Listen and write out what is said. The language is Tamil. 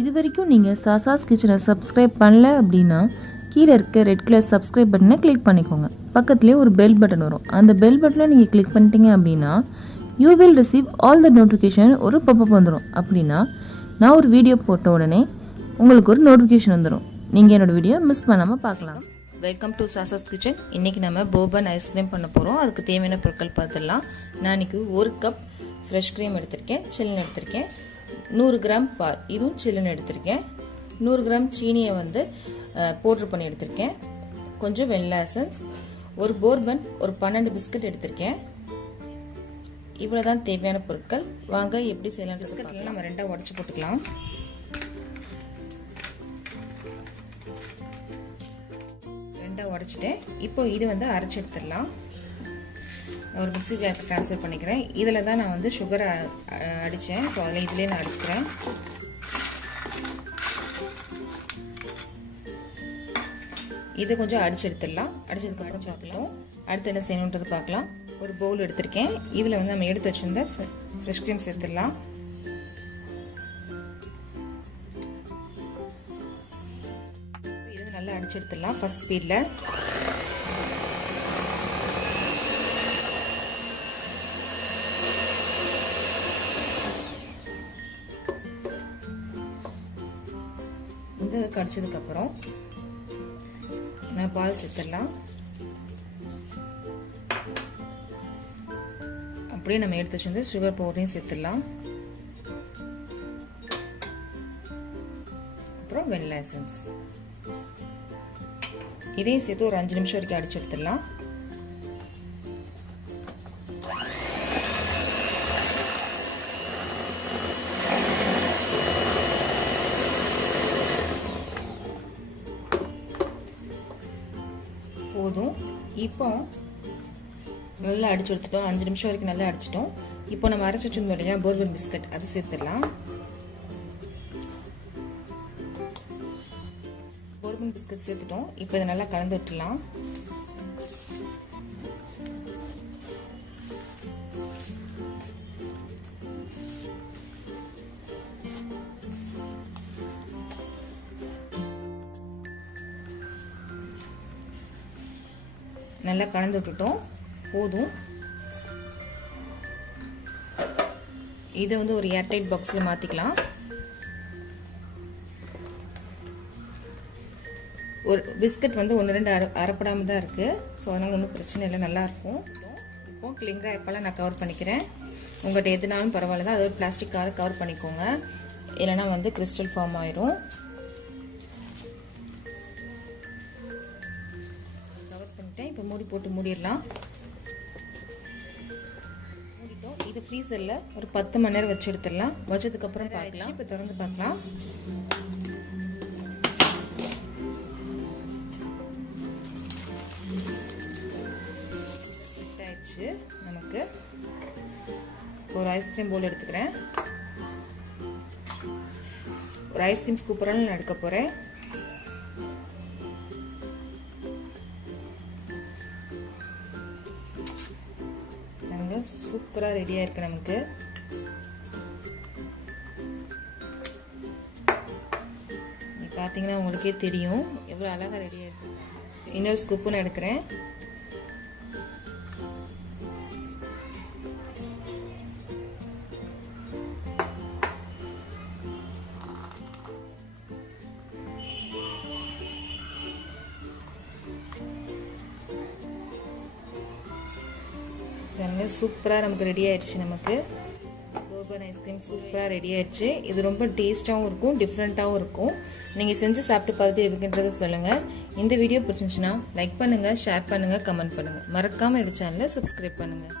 இதுவரைக்கும் நீங்கள் சாசாஸ் கிச்சனை சப்ஸ்கிரைப் பண்ணல அப்படின்னா கீழே இருக்க ரெட் கலர் சப்ஸ்கிரைப் பட்டனை கிளிக் பண்ணிக்கோங்க. பக்கத்துலேயே ஒரு பெல் பட்டன் வரும். அந்த பெல் பட்டனை நீங்கள் கிளிக் பண்ணிட்டீங்க அப்படின்னா you will receive all the notification. ஒரு பப்பப் வந்துடும். அப்படின்னா நான் ஒரு வீடியோ போட்ட உடனே உங்களுக்கு ஒரு நோட்டிஃபிகேஷன் வந்துடும். நீங்கள் என்னோடய வீடியோ மிஸ் பண்ணாமல் பார்க்கலாம். Welcome to Sasa's kitchen. இன்றைக்கி நம்ம போர்பன் ஐஸ்கிரீம் பண்ண போகிறோம். அதுக்கு தேவையான பொருட்கள் பார்த்துடலாம். நான் இன்றைக்கி 1 கப் ஃப்ரெஷ் க்ரீம் எடுத்திருக்கேன், சில்லுன்னு எடுத்திருக்கேன். 100 கிராம் பால், இதுவும் சில்லுன்னு எடுத்திருக்கேன். 100 கிராம் சீனியை பவுட்ரு பண்ணி எடுத்திருக்கேன். கொஞ்சம் வெனிலா எசன்ஸ், ஒரு போர்பன், ஒரு 12 பிஸ்கட் எடுத்திருக்கேன். இவ்வளோ தான் தேவையான பொருட்கள். வாங்க எப்படி செய்யலாம். பிஸ்கட்லாம் நம்ம 2 உடச்சி போட்டுக்கலாம். உடச்சிட்டு இப்போ இது அரைச்சி எடுத்துடலாம். ஒரு மிக்ஸி ஜாருக்கு ட்ரான்ஸ்ஃபர் பண்ணிக்கிறேன். இதில் தான் நான் சுகரை அடித்தேன். ஸோ அதில் இதிலே நான் அடிச்சுக்கிறேன். இதை கொஞ்சம் அடிச்சு எடுத்துடலாம். அடிச்சதுக்கப்புறம் சாப்பிடலாம். அடுத்து என்ன செய்யணுன்றது பார்க்கலாம். ஒரு பவுல் எடுத்திருக்கேன். இதில் நம்ம எடுத்து வச்சுருந்த ஃப்ரெஷ் க்ரீம் சேர்த்துடலாம். இது நல்லா அடிச்சு எடுத்துடலாம் ஃபர்ஸ்ட் ஸ்பீடில். இந்த கடிச்சதுக்கப்புறம் நான் பால் சேர்த்துடலாம். அப்படியே நம்ம எடுத்து வச்சிருந்து சுகர் பவுடரையும் சேர்த்துடலாம். அப்புறம் வெனிலா எசன்ஸ் இதையும் சேர்த்து ஒரு 5 நிமிஷம் வரைக்கும் அடிச்சு எடுத்துடலாம். போதும். இப்போ நல்லா அடிச்சு எடுத்துட்டோம். 5 நிமிஷம் வரைக்கும் நல்லா அடிச்சிட்டோம். இப்போ நம்ம அரைச்சி வச்சிருந்தோம் இல்லையா போர்பன் பிஸ்கட், அது சேர்த்துடலாம். போர்பன் பிஸ்கட் சேர்த்துட்டோம். இப்போ இதை நல்லா கலந்து விட்டுலாம். நல்லா கலந்து விட்டுட்டோம். போதும். இதை ஒரு ஏர்டைட் பாக்ஸில் மாற்றிக்கலாம். ஒரு பிஸ்கட் 1-2 அரைப்படாமல் தான் இருக்குது. ஸோ அதனால் ஒன்றும் பிரச்சனை இல்லை, நல்லாயிருக்கும். இப்போ கிளிங் ரேப்பால் நான் கவர் பண்ணிக்கிறேன். உங்கள்கிட்ட எதுனாலும் பரவாயில்ல தான், அது ஒரு பிளாஸ்டிக் கவர் பண்ணிக்கோங்க. இல்லைனா கிறிஸ்டல் ஃபார்ம் ஆயிரும். இப்போ மூடி போட்டு மூடிடலாம். மூடிட்டோம். இது ஃப்ரீசரில் ஒரு 10 மணி நேரம் வச்சு எடுத்துடலாம். வச்சதுக்கப்புறம் பார்க்கலாம். இப்போ திறந்து பார்க்கலாம். செட் ஆயிடுச்சு. நமக்கு ஒரு ஐஸ்கிரீம் போல் எடுத்துக்கிறேன். ஒரு ஐஸ்கிரீம் ஸ்கூப்பரால் நான் எடுக்க போகிறேன். சூப்பராக ரெடியாக இருக்கு. நமக்கு பார்த்தீங்கன்னா உங்களுக்கே தெரியும் எவ்வளோ அழகாக ரெடியாக இருக்கு. இன்னொரு ஸ்கூப்பு நான் எடுக்கிறேன். சூப்பராக நமக்கு ரெடி ஆயிடுச்சு. நமக்கு போர்பன் ஐஸ்கிரீம் சூப்பராக ரெடி ஆயிடுச்சு. இது ரொம்ப டேஸ்ட்டாகவும் இருக்கும், டிஃப்ரெண்ட்டாகவும் இருக்கும். நீங்கள் செஞ்சு சாப்பிட்டு பார்த்துட்டு எப்படின்றத சொல்லுங்கள். இந்த வீடியோ பிடிச்சிருந்துச்சுன்னா லைக் பண்ணுங்கள், ஷேர் பண்ணுங்கள், கமெண்ட் பண்ணுங்கள். மறக்காமல் என்னோட சேனலை சப்ஸ்கிரைப் பண்ணுங்கள்.